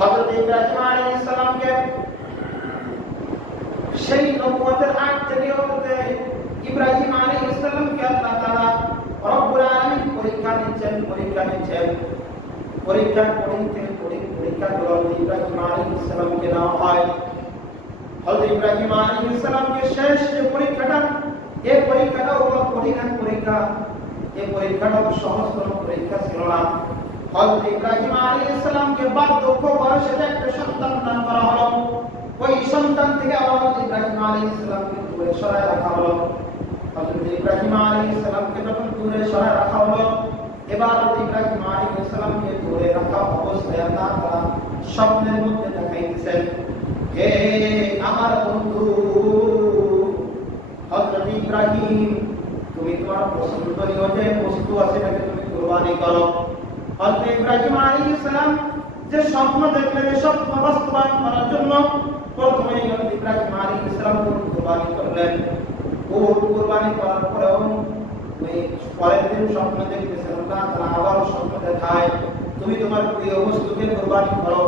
হযরত ইব্রাহিম আলাইহিস সালামকে সেই নবুয়তের আগ থেকে ইব্রাহিম আলাইহিস সালামকে আল্লাহ তাআলা রব্বুল আলামিন পরীক্ষা করলেন ইব্রাহিম আলাইহিস সালামকে দেওয়া হয়। হযরত ইব্রাহিম আলাইহিস সালামকে শেষ যে পরীক্ষাটা, এই পরীক্ষাটা হলো কঠিন পরীক্ষা। এই পরীক্ষাটা সহজ কোনো পরীক্ষা ছিল না। হযরত ইব্রাহিম আলাইহিস সালামকে বার্ধক্য বয়সে একটা সন্তান দান করা হলো। ওই সন্তান থেকে হযরত ইব্রাহিম আলাইহিস সালামকে দূরে সরায় রাখা হলো। হযরত ইব্রাহিম আলাইহিস সালামকে যখন দূরে সরায় রাখা হলো, এবার হযরত ইব্রাহিম আলাইহিস সালামকে দূরে রাখা অবস্থায় আল্লাহ তাআলা স্বপ্নের মধ্যে দেখাইতেছেন, হে আমার বন্ধু হযরত ইব্রাহিম, তুমি তোমার পছন্দনীয় যে বস্তু আছে তাকে তুমি কুরবানি করো। হযরত ইব্রাহিম আলাইহিস সালাম যে স্বপ্ন দেখলেন, এই স্বপ্ন বাস্তবায়ন করার জন্য প্রথমে হযরত ইব্রাহিম আলাইহিস সালাম কুরবানি করলেন। কুরবানি করার পরেও পরের দিন স্বপ্ন দেখতেছেন, আল্লাহ তাআলা আবার স্বপ্ন দেখায়, তুমি তোমার প্রিয় বস্তুকে কুরবানি করো।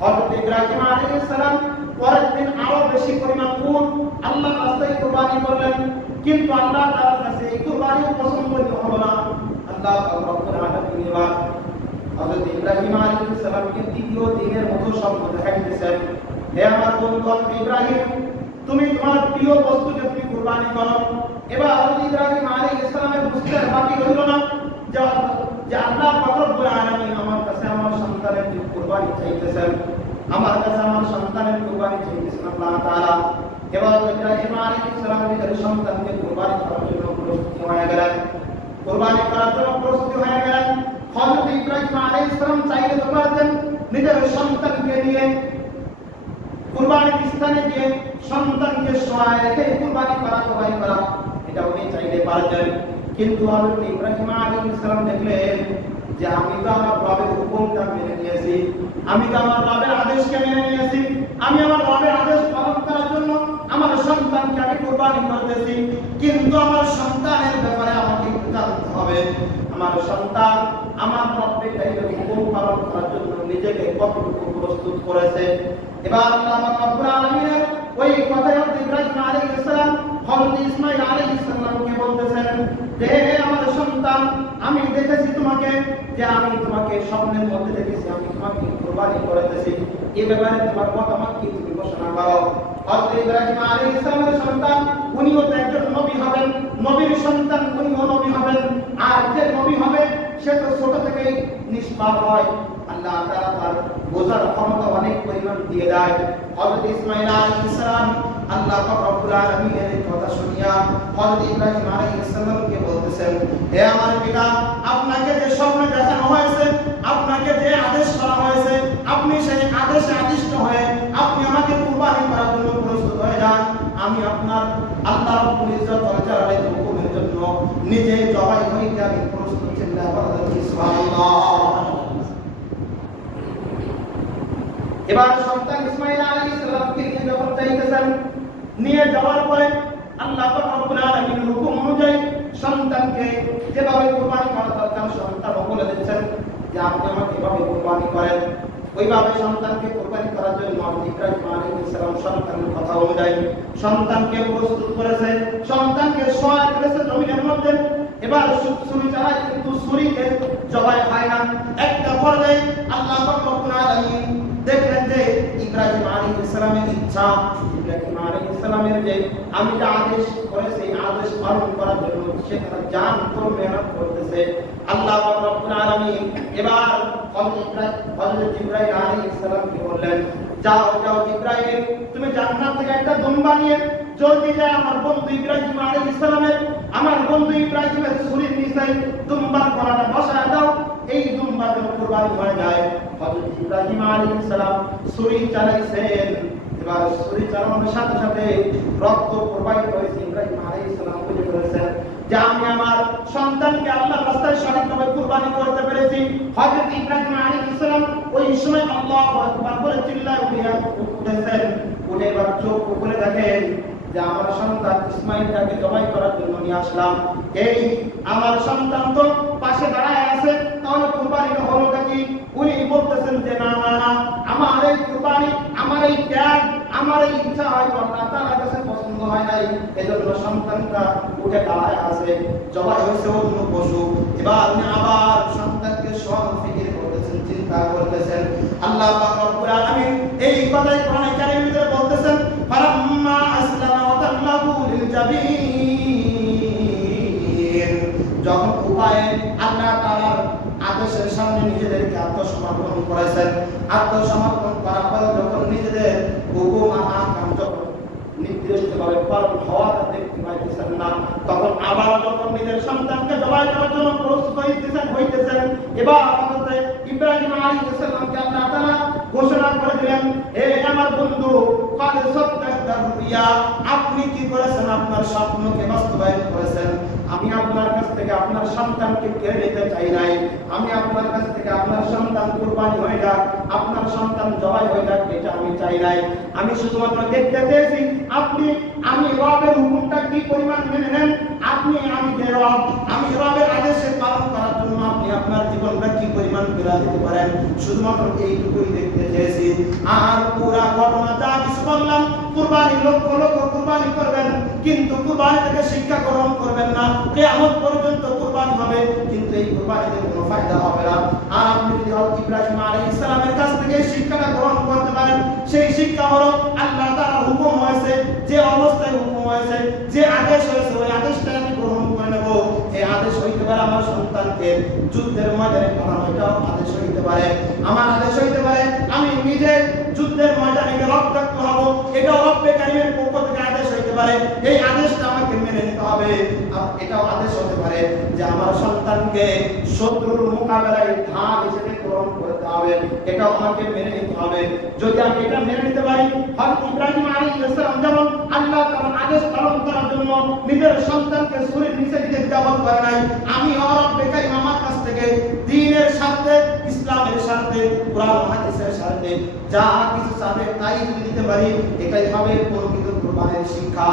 হযরত ইব্রাহিম আলাইহিস সালাম পরের দিন আরো বেশি পরিমাণ উট আল্লাহর রাস্তায় কুরবানি করলেন, কিন্তু আল্লাহ তাআলার কাছে এই কুরবানি পছন্দ হলো না। আল্লাহ রব্বুল আলামিন এবার হযরত ইব্রাহিম আলাইহিস সালামকে দ্বিতীয় দিনের মতো স্বপ্ন দেখাইতেছেন, হে আমার বন্ধু ইব্রাহিম, তুমি তোমার প্রিয় বস্তুকে তুমি কুরবানি করো। এবার হযরত ইব্রাহিম আলাইহিস সালামের বুঝতে বাকি রইল না যে আল্লাহ রব্বুল আলামিন আমার কাছে আমার সন্তানের কুরবানি চাইতেছেন, আমার কাছে আমার সন্তানের কুরবানি চাইতেছেন আল্লাহ তাআলা। এবার ইব্রাহিম আলাইহিস সালাম নিজের সন্তানকে কুরবানি করার জন্য প্রস্তুত হয়ে গেলেন। হযরত ইব্রাহিম আলাইহিস সালাম চাইলে তো পারতেন নিজের সন্তানকে নিয়ে কুরবানির স্থানে গিয়ে সন্তানকে সহায় রেখে কুরবানি করা, জবাই করা, এটা উনি চাইলে পারতেন। কিন্তু হযরত ইব্রাহিম আলাইহিস সালাম দেখলেন যে আমি তো আমার রবের হুকুমটা মেনে নিয়েছি, আমি তো আমার রবের আদেশকে মেনে নিয়েছি, আমি আমার রবের আদেশ পালন করার জন্য আমার সন্তানকে আমি কুরবানি করতেছি, কিন্তু আমার সন্তানের ব্যাপারে আমাকে জানতে হবে আমার সন্তান আমার রবের হুকুম পালন করার জন্য নিজেকে কতটুকু প্রস্তুত করেছে। এবার আল্লাহ রাব্বুল আলামিনের ওই কথা হযরত ইব্রাহিম আলাইহিস সালাম হযরত ইসমাঈল আলাইহিস সালামকে বলতেছেন যে আমার সন্তান, আমি দেখেছি তোমাকে, যে আমি তোমাকে স্বপ্নের মধ্যে দেখেছি, আমি তোমাকে কুরবানি করতেছি, এই ব্যাপারে তোমার মতামত কি, তুমি ঘোষণা করো। হযরত ইব্রাহিম আলাইহিস সালামের সন্তান উনিও তো একজন নবী হবেন, নবীর সন্তান উনিও নবী হবেন, আর যে নবী হবে সে তো ছোট থেকেই নিষ্পাপ হয়। আল্লাহ তাআলা তার বোঝার ক্ষমতা অনেক পরিমাণ দিয়ে দেয়। হযরত ইসমাঈল আলাইহিস সালাম আল্লাহ রাব্বুল আলামিনের কথা শুনিয়া হযরত ইব্রাহিম আলাইহিস সালামকে বলতেছেন, হে আমার পিতা, আপনাকে যে স্বপ্নে দেখানো হয়েছে, আপনাকে যে আদেশ করা হয়েছে, আপনি সেই আদেশে আদিষ্ট হয়ে আপনি আমাকে কুরবানি করার জন্য প্রস্তুত হয়ে যান। আমি আপনার আল্লাহ রাব্বুল ইজ্জত ওয়াল জালালের হুকুমের জন্য নিজে জবাই হইতে আমি প্রস্তুত। চিন্তা করেন সুবহানাল্লাহ। এবার সন্তান ইসমাঈল আলাইহিস সালামকে যখন চাইতেছেন, নিয়ে যাওয়ার পরে আল্লাহ রাব্বুল আলামিনের হুকুম অনুযায়ী সন্তানকে যেভাবে কুরবানি করা দরকার সন্তান বলে দিচ্ছেন যে আপনি আমাকে এভাবে কুরবানি করেন। ওইভাবে সন্তানকে কুরবানি করার জন্য ইব্রাহিম আলাইহিস সালাম সন্তানের কথা অনুযায়ী সন্তানকে প্রস্তুত করেছে, সন্তানকে সহায় করেছে জমিনের মধ্যে। এবার ছুরি চালায়, কিন্তু ছুরিতে জবাই হয় না। একটা পর্যায়ে আল্লাহ রাব্বুল আলামিন দেখলেন যে ইব্রাহিম আলাইহিস সালামের ইচ্ছা, ইব্রাহিম আলাইহিস সালামের যে আমি যে আদেশ করেছি আদেশ পালন করার জন্য সে তার জান তো মেহনত করতেছে। আল্লাহ রাব্বুল আলামিন এবার হযরত ইব্রাহিম আলাইহিস সালামকে বললেন, যাও যাও ইব্রাহিম, তুমি জান্নাত থেকে একটা দুম্বা নিয়ে জলদি যায় আমার বন্ধু ইব্রাহিম আলাইহিস সালামের, আমার বন্ধু ইব্রাহিমের ছুরির নিচে দুম্বার গলাটা বসায় দাও, এই দুম্বা যেন কুরবানি হয়ে যায়। হযরত ইব্রাহিম আলাইহিস সালাম ছুরি চালাইছেন। এবার ছুরি চালানোর সাথে সাথে রক্ত প্রবাহিত হয়েছে। ইব্রাহিম আলাইহিস সালাম বুঝে ফেলেছেন যে আমি আমার সন্তানকে আল্লাহর রাস্তায় সঠিকভাবে কুরবানি করতে পেরেছি। হযরত ইব্রাহিম আলাইহিস সালাম ওই সময় আল্লাহু আকবার বলে চিল্লায় উঠেছেন। উঠে এবার চোখ খুলে দেখেন যে আমার সন্তান ইসমাঈলকে জবাই করার জন্য নিয়ে আসলাম, এই আমার সন্তান তো পাশে দাঁড়ায় আছে, তাহলে কুরবানি হলো কি? উনি বলতেছেন যে না না না, আমার আমার এই ইচ্ছা হয়তো আল্লাহ তাআলার কাছে পছন্দ হয় নাই, এজন্য সন্তানটা উঠে দাঁড়ায় আছে, জবাই হয়েছে অন্য পশু। এবার আপনি আবার সন্তানকে সব ফিকির করতেছেন, চিন্তা করতেছেন। আল্লাহ পাক রব্বুল আলামিন এই কথাই কোরআনে কারীমের ভিতরে বলতেছেন, ফালাম্মা আসলামা ওয়া তাল্লাহু লিল জাবিন। যখন উপায়ে আল্লাহ তাআলার আদেশের সামনে নিজেদেরকে আত্মসমর্পণ করেছেন, আত্মসমর্পণ করার পরে যখন নিজেদের হুকুম আর আহকাম যখন নির্দিষ্টভাবে পালন হওয়াটা দেখতে পাইতেছেন না, তখন আবার যখন নিজের সন্তানকে জবাই করার জন্য প্রস্তুত হইতেছেন, এবার হযরত ইব্রাহিম আলাইহিস সালামকে আল্লাহ তাআলা ঘোষণা করে দিলেন, হে আমার বন্ধু, কাদ সাদ্দাকতা রুইয়া, আপনি কি করেছেন? আপনার স্বপ্নকে বাস্তবায়ন করেছেন। আমি আপনার কাছ থেকে আপনার সন্তানকে কেড়ে নিতে চাই নাই। আমি আপনার কাছ থেকে আপনার সন্তান কুরবানি হয়ে যাক, আপনার সন্তান জবাই হয়ে যাক, এটা আমি চাই নাই। আমি শুধুমাত্র দেখতে চেয়েছি আমি রবের হুকুমটা কি পরিমাণ মেনে নেন। আমি যে রব, আমি রবের আদেশে পালন করার জন্য আপনি আপনার জীবনটা কি পরিমাণ ফেরা দিতে পারেন, শুধুমাত্র এইটুকুই দেখতে চেয়েছি। আর পুরা ঘটনা যা কিছু বললাম, কুরবানি লক্ষ লক্ষ কুরবানি করবেন, কিন্তু কুরবানি থেকে শিক্ষা গ্রহণ করবেন না। কিয়ামত পর্যন্ত কুরবানি হবে, কিন্তু এই কুরবানিতে কোনো ফায়দা হবে না। আর আপনি যদি ইব্রাহিম আলাইহিস সালামের কাছ থেকে শিক্ষাটা গ্রহণ করতে পারেন, সেই শিক্ষা হলো আল্লাহ তাআলার হুকুম হয়েছে, যে অবস্থায় হুকুম হয়েছে, যে আদেশ হয়েছে, ওই আদেশটা আমি গ্রহণ করে নেব। এই আদেশ হইতে পারে আমার সন্তানকে যুদ্ধের ময়দানে পাঠানো, এটাও আদেশ হইতে পারে। আমার আদেশ হইতে পারে আমি নিজে যুদ্ধের ময়দানে রক্তাক্ত হব, এটাও রব্বে কারীমের পক্ষ থেকে আদেশ হইতে পারে। এই আদেশটা আমাকে মেনে নিতে হবে। আর এটাও আদেশ হতে পারে যে আমার সন্তানকে শত্রুর মোকাবেলায় ঢাল হিসেবে গ্রহণ করতে হবে, এটাও আমাকে মেনে নিতে হবে। যদি আমি এটা মেনে নিতে পারি, হযরত ইব্রাহিম আলাইহিস সালাম যেমন আল্লাহ তাআলার আদেশ পালন করার জন্য নিজের সন্তানকে ছুরির নিচে দিতে দ্বিধাবোধ করে নাই, আমি রব্বে কারীম আমার কাছ থেকে দ্বীনের স্বার্থে, ইসলামের স্বার্থে, কোরআন হাদিসের স্বার্থে যা কিছু চাবে তাই যদি দিতে পারি, এটাই হবে প্রকৃত কুরবানির শিক্ষা।